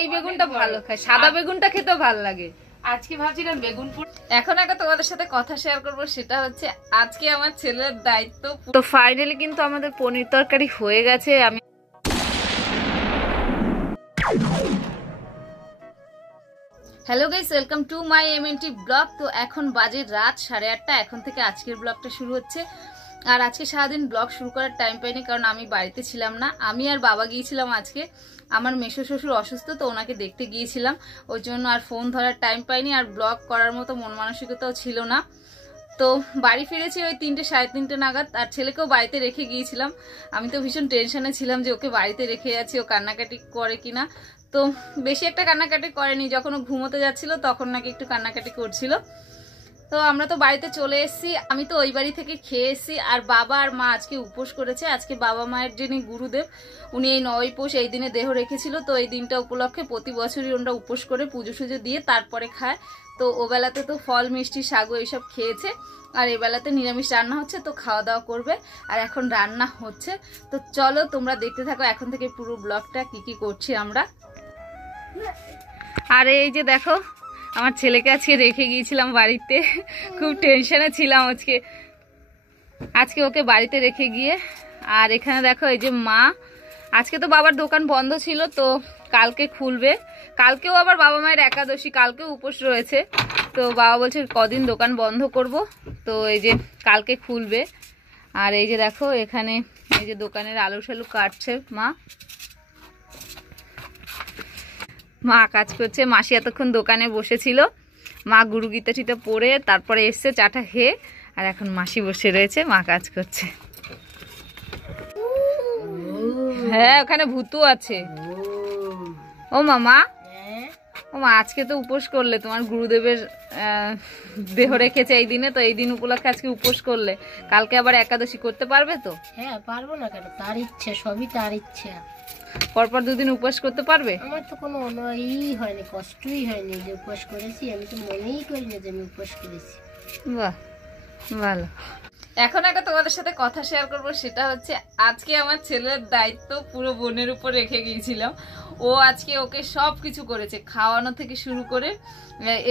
এই বেগুনটা ভালো খাই, সাদা বেগুনটা খেতেও ভালো লাগে। আজকে ভাবছিলাম বেগুন পোড়া। এখন একটা তোমাদের সাথে কথা শেয়ার করব, সেটা হচ্ছে আজকে আমার ছেলের দায়িত্ব। তো ফাইনালি কিন্তু আমাদের পনির তরকারি হয়ে গেছে। আমি hello guys, welcome to my MNT blog. তো এখন বাজে রাত 8:30, এখন থেকে আজকের ব্লগটা শুরু হচ্ছে। আর আজকে সারাদিন ব্লগ শুরু করার টাইম পাইনি, কারণ আমি বাড়িতে ছিলাম না। আমি আর বাবা গিয়েছিলাম আজকে, আমার মেসো শ্বশুর অসুস্থ, তো ওনাকে দেখতে গিয়েছিলাম। ওই জন্য আর ফোন ধরার টাইম পাইনি, আর ব্লগ করার মতো মন মানসিকতাও ছিল না। তো বাড়ি ফিরেছি ওই 3টে 3:30 নাগাদ, আর ছেলেকেও বাড়িতে রেখে গিয়েছিলাম। আমি তো ভীষণ টেনশনে ছিলাম যে ওকে বাড়িতে রেখে যাচ্ছি, ও কান্নাকাটি করে কিনা। তো বেশি একটা কান্নাকাটি করেনি, যখন ও ঘুমোতে যাচ্ছিল তখন নাকি একটু কান্নাকাটি করছিল। তো আমরা তো বাড়িতে চলে এসেছি, আমি তো ওই বাড়ি থেকে খেয়ে এসেছি। আর বাবা আর মা আজকে উপোস করেছে। আজকে বাবা মায়ের যিনি গুরুদেব, উনি এই 9 পৌষ এই দিনে দেহ রেখেছিল। তো এই দিনটা উপলক্ষে প্রতি বছরই ওনারা উপোস করে পুজো সুজো দিয়ে তারপরে খায়। তো ও বেলাতে তো ফল মিষ্টি সাগু এইসব খেয়েছে, আর এ বেলাতে নিরামিষ রান্না হচ্ছে, তো খাওয়া দাওয়া করবে। আর এখন রান্না হচ্ছে, তো চলো তোমরা দেখতে থাকো এখন থেকে পুরো ব্লগটা কি কি করছি আমরা। আর এই যে দেখো, আমার ছেলেকে আজকে রেখে গিয়েছিলাম বাড়িতে, খুব টেনশনে ছিলাম আজকে ওকে বাড়িতে রেখে গিয়ে। আর এখানে দেখো এই যে মা, আজকে তো বাবার দোকান বন্ধ ছিল, তো কালকে খুলবে। কালকেও আবার বাবা মায়ের একাদশী, কালকেও উপোস রয়েছে। তো বাবা বলছে কদিন দোকান বন্ধ করব, তো এই যে কালকে খুলবে। আর এই যে দেখো এখানে এই যে দোকানের আলু শালু কাটছে মা কাজ করছে। মাসি এতক্ষণ দোকানে বসেছিল, মা গুরু গীতা টিতা পড়ে তারপরে এসছে চাটা খেয়ে। আর এখন মাসি বসে রয়েছে, মা কাজ করছে। হ্যাঁ, ওখানে ভূতু আছে। ও মামা, ও মা, আজকে তো উপোস করলে, তোমার গুরুদেবের দেহ রেখেছে এই দিনে, তো এই দিন উপলক্ষে আজকে উপোস করলে, কালকে আবার একাদশী করতে পারবে তো? হ্যাঁ, পারবো না কেন, তার ইচ্ছে, সবই তার ইচ্ছা। পরপর 2 দিন উপোস করতে পারবে? আমার তো কোনো হয়নি, কষ্টই হয়নি যে উপোস করেছি। আমি তো মনেই করি না যে আমি উপোস করেছি। বাহ, ভালো। এখন একটা তোমাদের সাথে কথা শেয়ার করব, সেটা হচ্ছে আজকে আমার ছেলের দায়িত্ব পুরো বোনের উপর রেখে গিয়েছিলাম। ও আজকে ওকে সব কিছু করেছে, খাওয়ানো থেকে শুরু করে,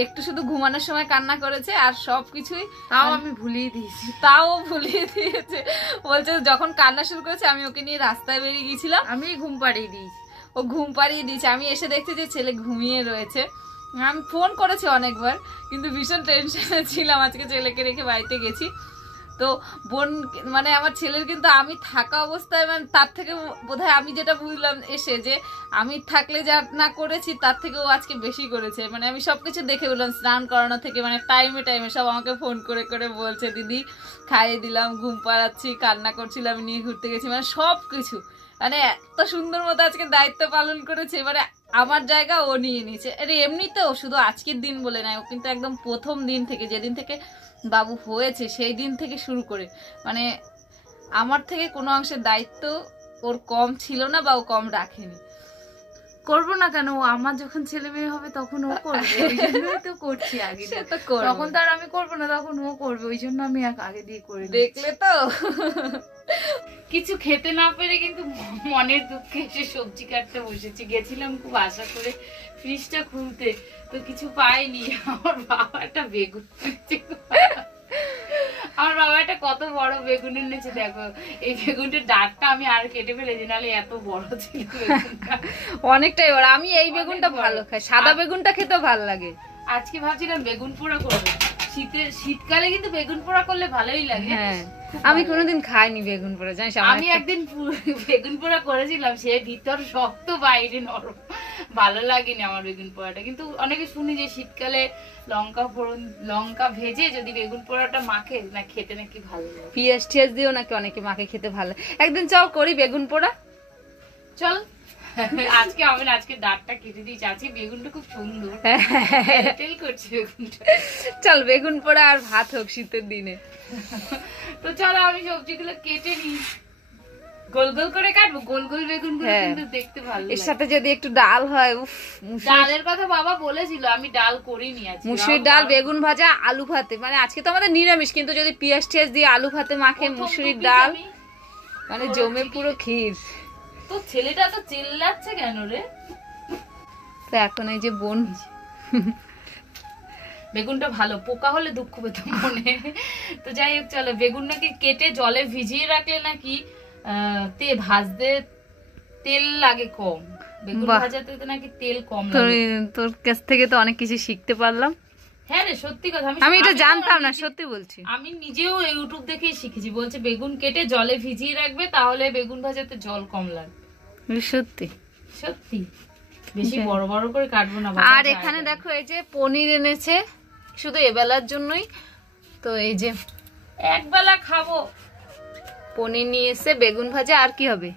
একটু শুধু ঘুমানোর সময় কান্না করেছে, আর সবকিছুই তাও আমি ভুলিয়ে দিয়েছি। ভুলিয়ে দিয়েছে। বলছে যখন কান্না শুরু করেছে আমি ওকে নিয়ে রাস্তায় বেরিয়ে গিয়েছিলাম, আমি ঘুম পাড়িয়ে দিয়েছি। ও ঘুম পাড়িয়ে দিয়েছে। আমি এসে দেখছি যে ছেলে ঘুমিয়ে রয়েছে। আমি ফোন করেছি অনেকবার, কিন্তু ভীষণ টেনশনে ছিলাম, আজকে ছেলেকে রেখে বাড়িতে গেছি। তো বোন মানে আমার ছেলের কিন্তু আমি থাকা অবস্থায়, মানে তার থেকে বোধহয় আমি যেটা বুঝলাম এসে, যে আমি থাকলে যা না করেছি তার থেকে ও আজকে বেশি করেছে। মানে আমি সবকিছু দেখে বললাম, স্নান করানো থেকে, মানে টাইমে সব আমাকে ফোন করে করে বলছে, দিদি খাইয়ে দিলাম, ঘুম পাড়াচ্ছি, কান্না করছিলাম, নিয়ে ঘুরতে গেছি, মানে সবকিছু, মানে এত সুন্দর মতো আজকে দায়িত্ব পালন করেছে। মানে আমার জায়গা ও নিয়ে নিয়েছে। আরে এমনিতেও শুধু আজকের দিন বলে নয়, ও কিন্তু একদম প্রথম দিন থেকে, যেদিন থেকে বাবু হয়েছে সেই দিন থেকে শুরু করে, মানে আমার থেকে কোনো অংশের দায়িত্ব ওর কম ছিল না, বা ও কম রাখেনি। করবো না কেন, আমার যখন ছেলে মেয়ে হবে তখন ও করবে, ওই জন্যই তো করছি আগে। তখন তো আর আমি করবো না, তখন ও করবে, ওই জন্য আমি আগে দিয়ে করে। দেখলে তো, কিছু খেতে না পেরে কিন্তু মনের দুঃখে এসে সবজি কাটতে বসেছি। গেছিলাম খুব আশা করে ফ্রিজটা খুলতে, তো কিছু পাইনি। আমার বাবা একটা বেগুন, আমার বাবা একটা কত বড় বেগুন এনেছে, দেখো এই বেগুনটার ডাঁটটা আমি আর কেটে ফেলেছি, নাহলে এত বড় ছিল অনেকটাই বড়। আমি এই বেগুনটা ভালো খাই, সাদা বেগুনটা খেতেও ভালো লাগে। আজকে ভাবছিলাম বেগুন পোড়া করবো, শীতকালে কিন্তু বেগুন পোড়া করলে ভালোই লাগে। হ্যাঁ, আমি কোনোদিন খাইনি বেগুন পোড়া, জানিস? আমি একদিন বেগুন পোড়া করেছিলাম, সে ভিতর শক্ত বাইরে নরম, ভালো লাগেনি আমার বেগুন পোড়াটা। কিন্তু অনেকে শুনি যে শীতকালে লঙ্কা ভেজে যদি বেগুন পোড়াটা মাখে না, খেতে নাকি ভালো লাগে। পেঁয়াজ টিয়াজ দিয়েও নাকি অনেকে মাখে, খেতে ভালো। একদিন চল করি বেগুন পোড়া, চল। আজকে আমি আজকে ডাঁটটা কেটে দিয়েছি, আজকে বেগুনটা খুব সুন্দর তেল করছি বেগুনটা। চল বেগুন পোড়া আর ভাত হোক শীতের দিনে। তো চলো আমি সবজিগুলো কেটে নিই, গোল গোল করে কাটবো, গোল গোল বেগুন গুলো কিন্তু দেখতে ভালো লাগে। এর সাথে যদি একটু ডাল হয়, উফ। ডালের কথা বাবা বলেছিল, আমি ডাল করিনি আজকে। মুসুরির ডাল, বেগুন ভাজা, আলু ভাতে, মানে আজকে তো আমাদের নিরামিষ, কিন্তু যদি পেঁয়াজ টিয়াজ দিয়ে আলু ভাতে মাখে, মুসুরির ডাল, মানে জমে পুরো ক্ষীর। তো ছেলেটা তো চিল্লাচ্ছে কেন রে? তো এখন এই যে বোন বেগুনটা ভালো, পোকা হলে দুঃখ পেতাম মনে। তো যাই হোক চলো, বেগুন নাকি কেটে জলে ভিজিয়ে রাখলে নাকি ভাজতে তেল লাগে কম, বেগুন ভাজাতে তো নাকি তেল কম লাগে। তোর কাছ থেকে তো অনেক কিছু শিখতে পারলাম। হ্যাঁ রে, সত্যি কথা, আমি এটা জানতাম না, সত্যি বলছি। আমি নিজেও ইউটিউব দেখেই শিখেছি। বলছে বেগুন কেটে জলে ভিজিয়ে রাখবে, তাহলে বেগুন ভাজাতে জল কম লাগবে। সত্যি সত্যি, বেশি বড় বড় করে কাটবো না। আর এখানে দেখো এই যে পনির এনেছে শুধু এবেলার জন্যই, তো এই যে একবেলা খাবো। পনির নিয়ে এসে বেগুন ভাজা, আর কি হবে?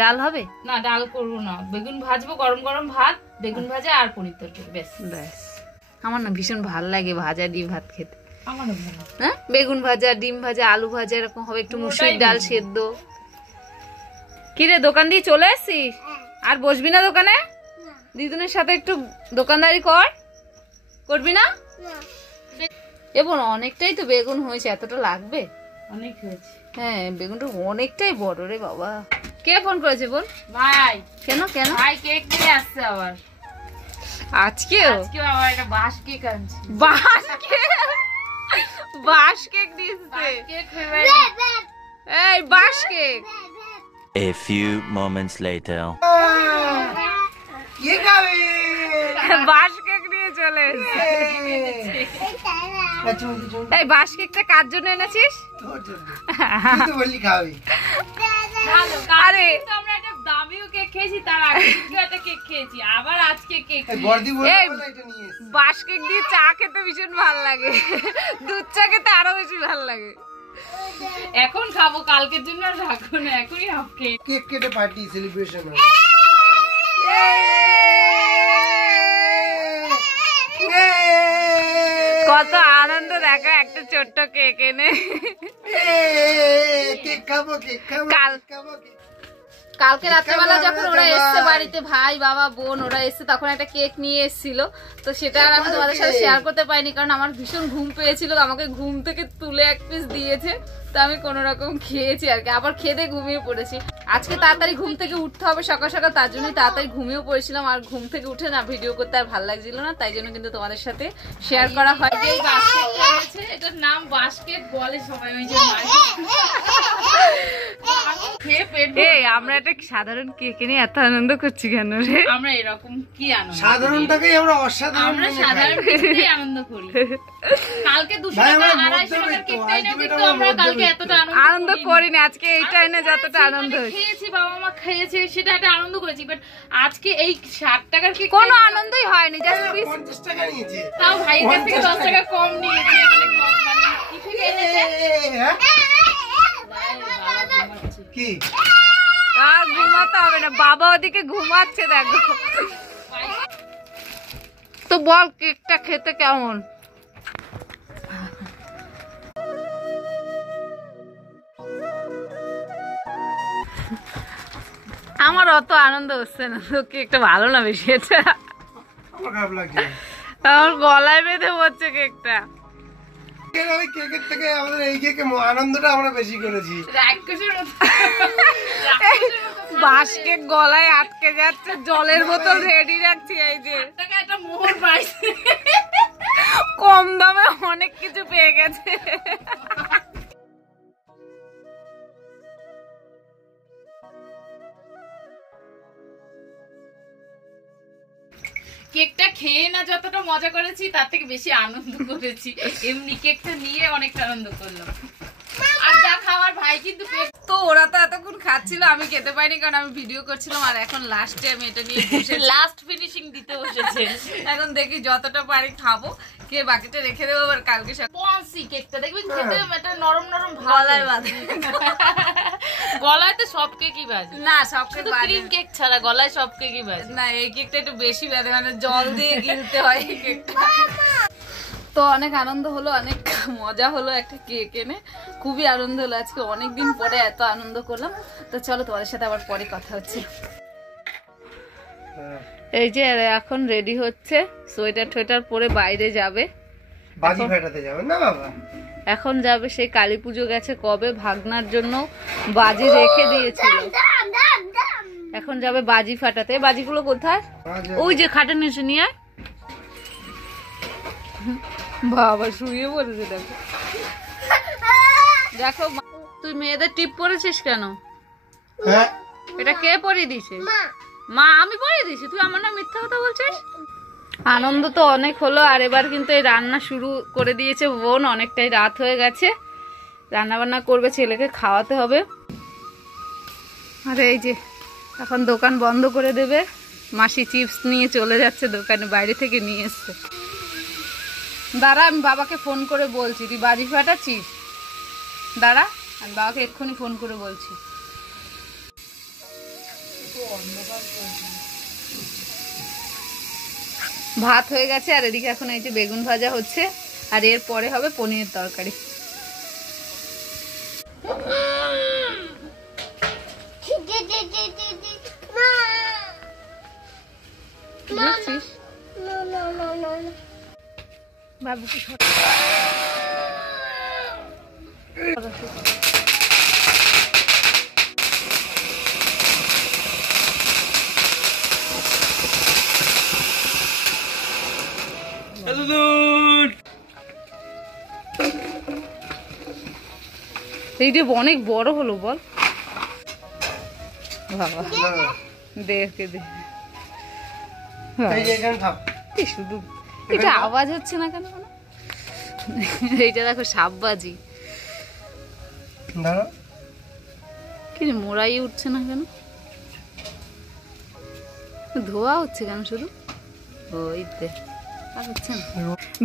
ডাল হবে না, ডাল করবো না, বেগুন ভাজবো, গরম গরম ভাত, বেগুন ভাজা আর পনির তরকারি, ব্যাস ব্যাস। আমার না ভীষণ ভাল লাগে ভাজা ডিম ভাত খেতে। আমারও ভালো। হ্যাঁ, বেগুন ভাজা, ডিম ভাজা, আলু ভাজা, এরকম হবে, একটু মুসুরির ডাল সেদ্ধ। কিরে, দোকান দিয়ে চলে আসছিস? আর বসবি না দোকানে? দিদুনের সাথে একটু দোকানদারি করবি না? এবং অনেকটাই তো বেগুন হয়েছে, এতটা লাগবে? অনেক হয়েছে। হ্যাঁ, বেগুনটা অনেকটাই বড় রে বাবা। কে ফোন করেছে বল? ভাই। কেন কেন? ভাই কেক নিয়ে আসছে আবার। আজকেও আবার একটা বাঁশ কেক আনছে। বাঁশ কেক দিয়েছে। এই বাঁশ cake. A few moments later. বাঁশ কেক নিয়ে চলে এসেছে। এই বাঁশ কেকটা কার জন্য এনেছিস? তোর জন্য। তুই তো বললি খাবি। আরে আমরা একটা দামিও কেক খেয়েছি, তার আগে একটা কেক খেয়েছি, আবার আজকে কেক। বর্দি বলে এটা নিয়ে এসে। বাঁশ কেক দিয়ে চা খেতে ভীষণ ভালো লাগে, দুধ চা খেতে আরো বেশি ভালো লাগে। এখন খাবো, কালকের জন্য আর রাখবো না, এখনই হাফ কেক। কেক কেটে পার্টি সেলিব্রেশন হবে। কত আনন্দ দেখা একটা ছোট্ট কেক এনে। কেক খাবো, কেক খাবো, খাবো কেক। কালকে রাত্রেবেলা যখন ওরা এসছে বাড়িতে, ভাই বাবা বোন ওরা এসছে, তখন একটা কেক নিয়ে এসেছিল। তো সেটা আর আমি তোমাদের সাথে শেয়ার করতে পারিনি, কারণ আমার ভীষণ ঘুম পেয়েছিল। আমাকে ঘুম থেকে তুলে এক পিস দিয়েছে, তো আমি কোনো রকম খেয়েছি আর কি। আবার খেতে ঘুমিয়ে পড়েছি। আজকে তাড়াতাড়ি ঘুম থেকে উঠতে হবে সকাল সকাল, তার জন্যই তাড়াতাড়ি ঘুমিয়েও পড়েছিলাম। আর ঘুম থেকে উঠে না ভিডিও করতে আর ভালো লাগছিল না, তাই জন্য কিন্তু তোমাদের সাথে শেয়ার করা হয়। এই বাস্কেটটা আছে, এটার নাম বাস্কেট বলে সবাই, ওই যে এই আমরা একটা সাধারণ কেক এনে এত আনন্দ করছি কেন রে? আমরা এরকম কি আনন্দ, সাধারণটাকেই আমরা অসাধারণ, আমরা সাধারণ কিছুতেই আনন্দ করি। কালকে 200 টাকা 250 টাকার কেকটা এনে কিন্তু আমরা কালকে এতটা আনন্দ করিনি। আজকে এইটা এনে যতটা আনন্দ খেয়েছি, বাবা মা খেয়েছে, সেটা একটা আনন্দ করেছি। বাট আজকে এই 60 টাকার কেক কোনো আনন্দই হয়নি, জাস্ট 50 টাকা নিয়েছে। তাও ভাইয়ের কাছ থেকে 10 টাকা কম নিয়েছে, মানে কম, মানে কি থেকে এনেছে? কি আর ঘুমাতে হবে না, বাবা ওদিকে ঘুমাচ্ছে দেখো। তো বল কেকটা খেতে কেমন? আমার অত আনন্দ হচ্ছে না, তো কেকটা ভালো না বেশি, এটা আমার খারাপ লাগছে। আমার গলায় বেঁধে পড়ছে কেকটা। কেকের থেকে আমাদের এই কেকে আনন্দটা আমরা বেশি করেছি। রাক্ষসের মতো বাঁশ কেক গলায় আটকে যাচ্ছে, জলের বোতল রেডি রাখছি। এই যে টাকা একটা মোহর পাইছে, কম দামে অনেক কিছু পেয়ে গেছে। কেকটা খেয়ে না যতটা মজা করেছি, তার থেকে বেশি আনন্দ করেছি। এমনি কেকটা নিয়ে অনেকটা আনন্দ করলাম। আর যা খাওয়ার ভাই কিন্তু তো ওরা তো এতক্ষণ খাচ্ছিল, আমি খেতে পাইনি কারণ আমি ভিডিও করছিলাম। আর এখন লাস্টে আমি এটা নিয়ে বসে লাস্ট ফিনিশিং দিতে বসেছে। এখন দেখি যতটা পারি খাবো, কে বাকিটা রেখে দেবো আবার কালকে সকালে। পন্সি কেকটা দেখবি খেতে একটা নরম নরম গলায় বাঁধে। গলায় তো সব কেকই বাজে না, সব কেক শুধু ক্রিম কেক ছাড়া গলায় সব কেকই বাজে। না, এই কেকটা একটু বেশি বাঁধে, মানে জল দিয়ে গিলতে হয় এই কেকটা। তো অনেক আনন্দ হলো, অনেক মজা হলো একটা কেক এনে, খুবই আনন্দ হলো। আজকে অনেকদিন পরে এত আনন্দ করলাম। তো চলো তোমাদের সাথে আবার পরে কথা হচ্ছে। এই যে এখন রেডি হচ্ছে, সোয়েটার টোয়েটার পরে বাইরে যাবে, বাজি ফাটাতে যাবেন না বাবা? এখন যাবে। সেই কালী পুজো গেছে কবে, ভাগনার জন্য বাজি রেখে দিয়েছিল। এখন যাবে বাজি ফাটাতে। বাজিগুলো কোথায়? ওই যে খাটের নিচে নিয়ে আয়। বাবা শুয়ে পড়েছে দেখো। দেখো তুই মেয়েদের টিপ পরেছিস কেন? এটা কে পরিয়ে দিয়েছে? মা। আমি পরিয়ে দিয়েছি? তুই আমার না মিথ্যা কথা বলছিস? আনন্দ তো অনেক হলো, আর এবার কিন্তু এই রান্না শুরু করে দিয়েছে বোন। অনেকটাই রাত হয়ে গেছে, রান্না বান্না করবে, ছেলেকে খাওয়াতে হবে। আর এই যে এখন দোকান বন্ধ করে দেবে। মাসি চিপস নিয়ে চলে যাচ্ছে দোকানে, বাইরে থেকে নিয়ে এসছে। দাঁড়া, আমি বাবাকে ফোন করে বলছি। তুই বাজি ফাটাচ্ছিস? দাঁড়া, আমি বাবাকে এক্ষুনি ফোন করে বলছি। ভাত হয়ে গেছে, আর এদিকে এখন এই যে বেগুন ভাজা হচ্ছে, আর এর পরে হবে পনিরের তরকারি। বাবুকে এইটা অনেক বড় হলো বল বাবা। দেখে দে শুধু এটা আওয়াজ হচ্ছে না কেন? এইটা দেখো সাপবাজি। কি রে মোড়াই উঠছে না কেন? ধোয়া হচ্ছে কেন শুধু?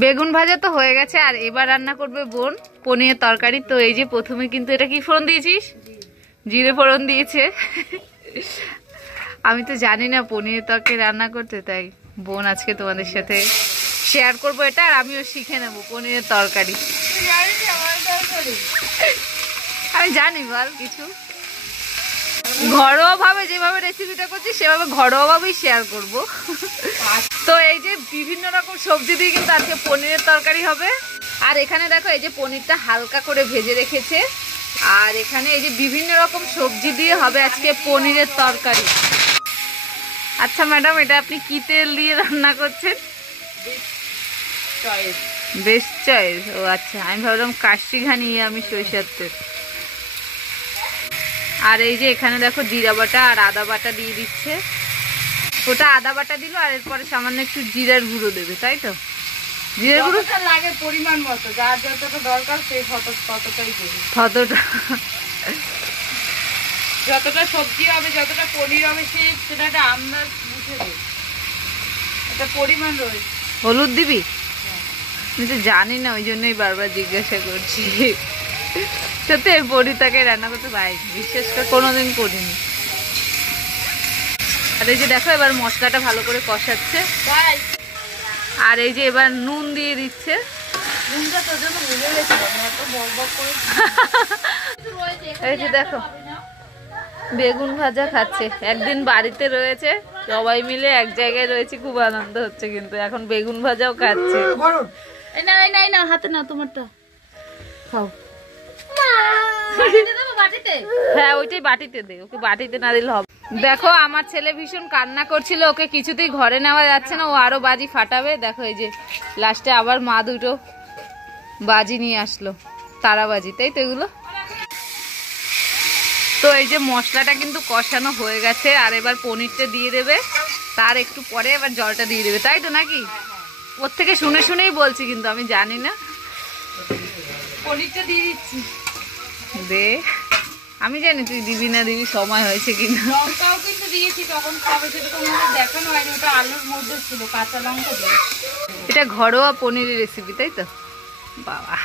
বেগুন ভাজা তো হয়ে গেছে, আর এবার রান্না করবে বোন পনিরের তরকারি। তো এই যে প্রথমে কিন্তু এটা কি ফোড়ন দিয়েছিস? জিরে ফোড়ন দিয়েছে। আমি তো জানি না পনিরের তরকারি রান্না করতে, তাই বোন আজকে তোমাদের সাথে শেয়ার করবো এটা, আর আমিও শিখে নেবো পনিরের তরকারি। আমি জানি বল কিছু, ঘরোয়া ভাবে যেভাবে রেসিপিটা করছি সেভাবে ঘরোয়া ভাবেই শেয়ার করবো। তো এই যে বিভিন্ন রকম সবজি দিয়ে কিন্তু আজকে পনিরের তরকারি হবে। আর এখানে দেখো এই যে পনিরটা হালকা করে ভেজে রেখেছে, আর এখানে এই যে বিভিন্ন রকম সবজি দিয়ে হবে আজকে পনিরের তরকারি। আচ্ছা ম্যাডাম, এটা আপনি কি তেল দিয়ে রান্না করছেন? Best choice. ও আচ্ছা, আমি ভাবলাম কাশি ঘানি, আমি সরিষার তেল। আর এই যে এখানে দেখো জিরা বাটা আর আদা বাটা দিয়ে দিচ্ছে। ওটা আদা বাটা দিল, আর এরপরে সামান্য একটু জিরার গুঁড়ো দেবে, তাই তো? জিরার গুঁড়ো লাগে পরিমাণ মতো, যার যতটা দরকার সেই ততটাই দেবে। যতটা সবজি হবে, যতটা পনির হবে, সেটা একটা আন্দাজ বুঝে দেবে, একটা পরিমাণ রয়েছে। হলুদ দিবি? আমি তো জানি না, ওই জন্যই বারবার জিজ্ঞাসা করছি। সত্যি আমি পনিরটাকে রান্না করতে পারি, বিশেষ করে কোনোদিন করিনি। আর এই যে দেখো এবার মশলাটা ভালো করে কষাচ্ছে, আর এই যে এবার নুন দিয়ে দিচ্ছে। এই যে দেখো বেগুন ভাজা খাচ্ছে। একদিন বাড়িতে রয়েছে, সবাই মিলে এক জায়গায় রয়েছে, খুব আনন্দ হচ্ছে। কিন্তু এখন বেগুন ভাজাও খাচ্ছে। না হাতে না, তোমারটা খাও। হ্যাঁ ওইটাই বাটিতে দে, ওকে বাটিতে না দিলে হবে। দেখো আমার ছেলে ভীষণ কান্না করছিল, ওকে কিছুতেই ঘরে নেওয়া যাচ্ছে না, ও আরো বাজি ফাটাবে। দেখো এই যে লাস্টে আবার মা দুটো বাজি নিয়ে আসলো, তারাবাজি, তাই তো এগুলো। তো এই যে মশলাটা কিন্তু কষানো হয়ে গেছে, আর এবার পনিরটা দিয়ে দেবে, তার একটু পরে এবার জলটা দিয়ে দেবে, তাই তো নাকি? ওর থেকে শুনে শুনেই বলছি, কিন্তু আমি জানি না। পনিরটা দিয়ে দিচ্ছি, দে। আমি জানি তুই দিবি না দিবি, সময় হয়েছে কিন্তু। লঙ্কাও কিন্তু দিয়েছি, তখন খাবে সেটা তো আমাদের দেখানো হয়নি, ওটা আলুর মধ্যে ছিল, কাঁচা লঙ্কা দিয়ে। এটা ঘরোয়া পনিরের রেসিপি, তাই তো? বাবা,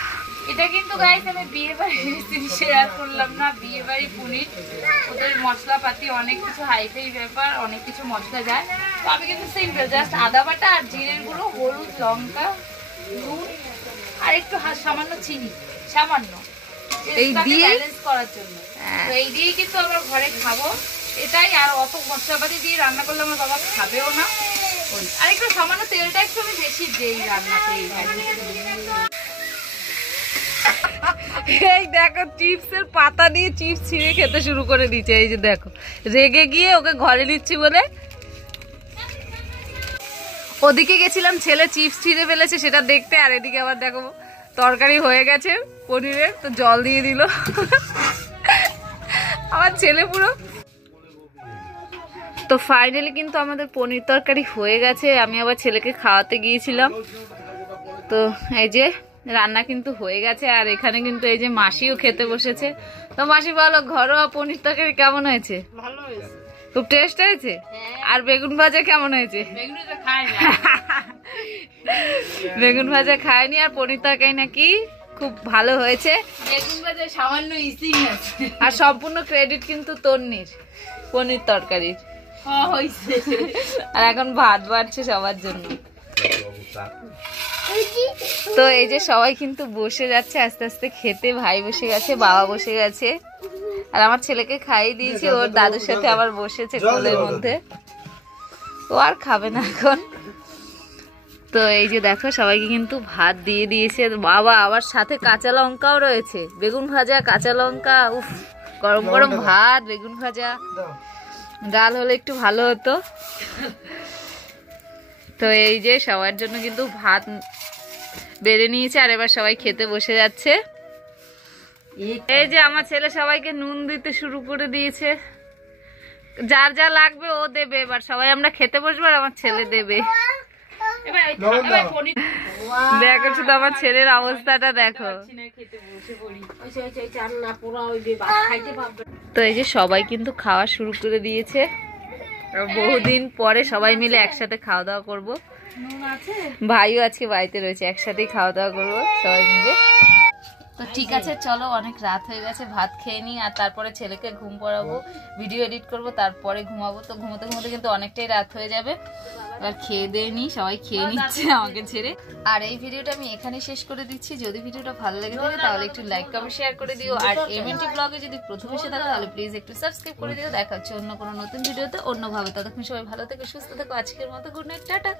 এটা কিন্তু গাইস আমি বিয়ে বাড়ির রেসিপি শেয়ার করলাম না। বিয়ে বাড়ি পনির, ওদের মশলাপাতি অনেক কিছু, হাইফাই ব্যাপার, অনেক কিছু মশলা যায়। তো আমি কিন্তু সিম্পল জাস্ট আদা বাটা আর জিরের গুঁড়ো, হলুদ, লঙ্কা, নুন আর একটু সামান্য চিনি, সামান্য, এই দিয়ে ব্যালেন্স করার জন্য। তো এই দিয়েই কিন্তু আমরা ঘরে খাবো, এটাই। আর অত মশলাপাতি দিয়ে রান্না করলে আমার বাবা খাবেও না। আর একটু সামান্য তেলটা একটু আমি বেশি দেই রান্নাতে। এই দেখো চিপসের পাতা দিয়ে চিপস ছিঁড়ে খেতে শুরু করে দিয়েছে। এই যে দেখো রেগে গিয়ে ওকে ঘরে নিচ্ছি বলে। ওদিকে গেছিলাম ছেলে চিপস ছিঁড়ে ফেলেছে সেটা দেখতে, আর এদিকে আবার দেখো তরকারি হয়ে গেছে পনিরের, তো জল দিয়ে দিল আমার ছেলে পুরো। তো ফাইনালি কিন্তু আমাদের পনির তরকারি হয়ে গেছে। আমি আবার ছেলেকে খাওয়াতে গিয়েছিলাম, তো এই যে রান্না কিন্তু হয়ে গেছে। আর এখানে কিন্তু এই যে মাসিও খেতে বসেছে। তো মাসি বলো ঘরোয়া পনির তরকারি কেমন হয়েছে? ভালো হয়েছে, খুব টেস্ট হয়েছে। আর বেগুন ভাজা কেমন হয়েছে? বেগুনটা খাই না। বেগুন ভাজা খায়নি, আর পনির তরকারি নাকি খুব ভালো হয়েছে। বেগুন ভাজা সামান্য ইসিং আছে। আর সম্পূর্ণ ক্রেডিট কিন্তু তন্নির পনির তরকারির। হয়েছে। আর এখন ভাত বাড়ছে সবার জন্য। তো এই যে সবাই কিন্তু বসে যাচ্ছে আস্তে আস্তে খেতে। ভাই বসে গেছে, বাবা বসে গেছে, আর আমার ছেলেকে খাইয়ে দিয়েছি, ওর দাদুর সাথে আবার বসেছে কোলের মধ্যে। ও আর খাবে না এখন। তো এই যে দেখো সবাইকে কিন্তু ভাত দিয়ে দিয়েছে। বাবা আবার সাথে কাঁচা লঙ্কাও রয়েছে, বেগুন ভাজা, কাঁচা লঙ্কা, উফ, গরম গরম ভাত, বেগুন ভাজা, ডাল হলে একটু ভালো হতো। তো এই যে সবার জন্য কিন্তু ভাত বেড়ে নিয়েছে, আর এবার সবাই খেতে বসে যাচ্ছে। এই যে আমার ছেলে সবাইকে নুন দিতে শুরু করে দিয়েছে। যার যা লাগবে ও দেবে, এবার সবাই আমরা খেতে বসবো আর আমার ছেলে দেবে। দেখো শুধু আমার ছেলের অবস্থাটা দেখো। তো এই যে সবাই কিন্তু খাওয়া শুরু করে দিয়েছে। বহুদিন পরে সবাই মিলে একসাথে খাওয়া দাওয়া করবো। ভাইও আজকে বাড়িতে রয়েছে, একসাথেই খাওয়া দাওয়া করবো সবাই মিলে। তো ঠিক আছে চলো, অনেক রাত হয়ে গেছে, ভাত খেয়ে নিই, আর তারপরে ছেলেকে ঘুম পড়াবো, ভিডিও এডিট করব, তারপরে ঘুমাবো। তো ঘুমোতে ঘুমোতে কিন্তু অনেকটাই রাত হয়ে যাবে। আর খেয়ে দিয়ে নিই, সবাই খেয়ে নিচ্ছে আমাকে ছেড়ে। আর এই ভিডিওটা আমি এখানে শেষ করে দিচ্ছি। যদি ভিডিওটা ভালো লেগে থাকে তাহলে একটু লাইক কমেন্ট শেয়ার করে দিও। আর এমএনটি ব্লগে যদি প্রথম এসে থাকো তাহলে প্লিজ একটু সাবস্ক্রাইব করে দিও। দেখা হচ্ছে অন্য কোনো নতুন ভিডিওতে অন্যভাবে। ততক্ষণ সবাই ভালো থেকে সুস্থ থেকো। আজকের মতো গুড নাইট, টাটা।